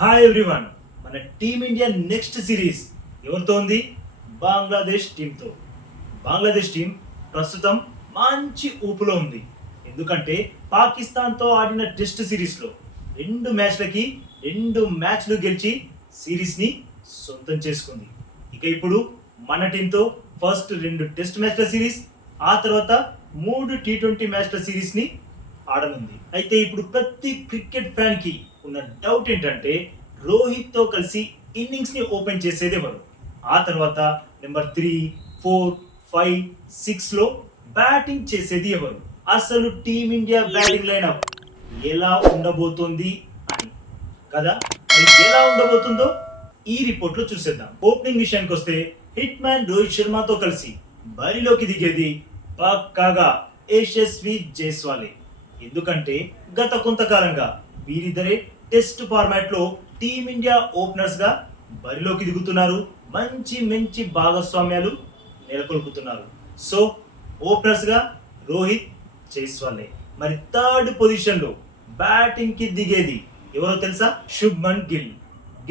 Hi everyone మన team India next series ఎవరితో ఉంది? బంగ్లాదేశ్ టీంతో బంగ్లాదేశ్ టీం ప్రస్తుతం మంచి ఊపులో ఉంది. ఎందుకంటే పాకిస్తాన్తో ఆడిన టెస్ట్ సిరీస్లో రెండు మ్యాచ్లకి రెండు మ్యాచ్లు గెలిచి సిరీస్ని సొంతం చేసుకుంది. ఇక ఇప్పుడు మన టీంతో ఫస్ట్ రెండు టెస్ట్ మ్యాచ్ల సిరీస్ ఆ తర్వాత మూడు టీ ట్వంటీ మ్యాచ్ల సిరీస్ని ఆడనుంది. అయితే ఇప్పుడు ప్రతి క్రికెట్ ఫ్యాన్కి ఉన్న డౌట్ ఏంటంటే రోహిత్తో కలిసి ఇన్నింగ్స్ని ఓపెన్ చేసేది ఎవరు? ఆ తర్వాత నెంబర్ త్రీ ఫోర్ ఫైవ్ సిక్స్లో బ్యాటింగ్ చేసేది ఎవరు? అసలు టీమిండియా బ్యాటింగ్ లైనప్ ఎలా ఉండబోతోంది అని. కదా? మరి ఎలా ఉండబోతుందో ఈ రిపోర్ట్లో చూసేద్దాం. ఓపెనింగ్ విషయానికి వస్తే హిట్ మ్యాన్ రోహిత్ శర్మతో కలిసి బరిలోకి దిగేది పక్కాగా యశస్వి జైస్వాలే. ఎందుకంటే గత కొంతకాలంగా వీరిద్దరే టెస్ట్ ఫార్మాట్లో టీమిండియా ఓపెనర్స్గా బరిలోకి దిగుతున్నారు. మంచి మంచి భాగస్వామ్యాలు నెలకొల్పుతున్నారు. సో ఓపెనర్స్గా రోహిత్ జైస్వాలే మరి థర్డ్ పొజిషన్లో బ్యాటింగ్కి దిగేది ఎవరో తెలుసా? శుభ్మన్ గిల్.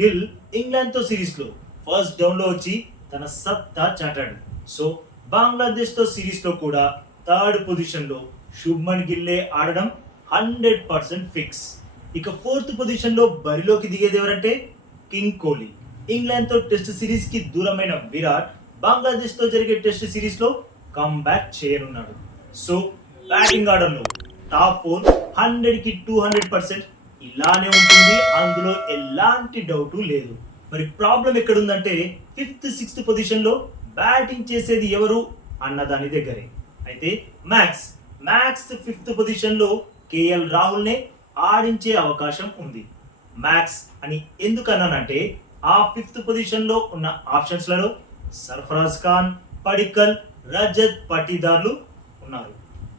గిల్ ఇంగ్లాండ్తో సిరీస్లో ఫస్ట్ డౌన్లో వచ్చి తన సత్తా చాటాడు. సో బంగ్లాదేశ్తో సిరీస్లో కూడా థర్డ్ పొజిషన్లో శుభ్మన్ గిల్లే ఆడడం హండ్రెడ్ పర్సెంట్ ఫిక్స్. ఇక ఫోర్త్ పొజిషన్లో బరిలోకి దిగేది ఎవరంటే కింగ్ కోహ్లీ. ఇంగ్లాండ్తో టెస్ట్ సిరీస్కి దూరమైన విరాట్ బంగ్లాదేశ్తో జరిగే టెస్ట్ సిరీస్లో కమ్బ్యాక్ చేయనున్నాడు. సో బ్యాటింగ్ ఆర్డర్లో టాప్ ఫోర్ హండ్రెడ్కి టూ హండ్రెడ్ పర్సెంట్ ఇలానే ఉంటుంది. అందులో ఎలాంటి డౌట్ లేదు. మరి ప్రాబ్లం ఎక్కడుందంటే ఫిఫ్త్ సిక్స్త్ పొజిషన్లో బ్యాటింగ్ చేసేది ఎవరు? అన్న దాని దగ్గరే. అయితే మ్యాక్స్ మ్యాక్స్ ఫిఫ్త్ పొజిషన్లో కేఎల్ రాహుల్ నే ఆడించే అవకాశం ఉంది. మ్యాక్స్ అని ఎందుకన్నానంటే ఆ ఫిఫ్త్ పొజిషన్లో ఉన్న ఆప్షన్స్లలో సర్ఫరాజ్ ఖాన్ పడికల్ రజత్ పటీదార్లు ఉన్నారు.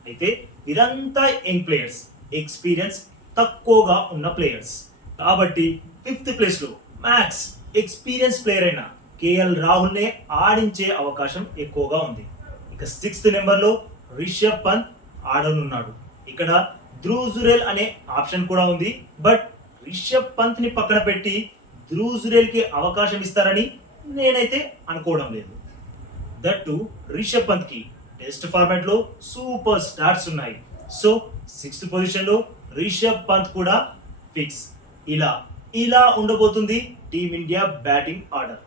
అయితే వీరంతా యంగ్ ప్లేయర్స్ ఎక్స్పీరియన్స్ తక్కువగా ఉన్న ప్లేయర్స్. కాబట్టి ఫిఫ్త్ ప్లేస్లో మ్యాక్స్ ఎక్స్పీరియన్స్ ప్లేయర్ అయిన కేఎల్ రాహుల్నే ఆడించే అవకాశం ఎక్కువగా ఉంది. ఇక సిక్స్త్ నెంబర్లో రిషబ్ పంత్ ఆడనున్నాడు. ఇక్కడ ధ్రువ్ అనే ఆప్షన్ కూడా ఉంది. బట్ రిషబ్ పంత్ని పక్కన పెట్టి ధ్రువ్కి అవకాశం ఇస్తారని నేనైతే అనుకోవడం లేదు. దట్టు రిషబ్ పంత్కి టెస్ట్ ఫార్మాట్లో సూపర్ స్టార్స్ ఉన్నాయి. సో సిక్స్త్ పొజిషన్లో రిషబ్ పంత్ కూడా ఫిక్స్. ఇలా ఇలా ఉండబోతుంది టీమిండియా బ్యాటింగ్ ఆర్డర్.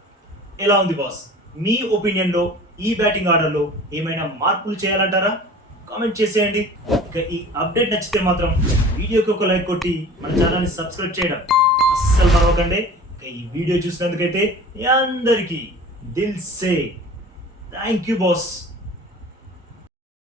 ఎలా ఉంది బాస్? మీ ఒపీనియన్లో ఈ బ్యాటింగ్ ఆర్డర్లో ఏమైనా మార్పులు చేయాలంటారా? కామెంట్ చేసేయండి. ఇక ఈ అప్డేట్ నచ్చితే మాత్రం వీడియోకి ఒక లైక్ కొట్టి మన ఛానల్ని సబ్స్క్రైబ్ చేయడం అస్సలు మరవకండి. ఇక ఈ వీడియో చూసినందుకైతే మీ అందరికీ దిల్ సే. Thank you boss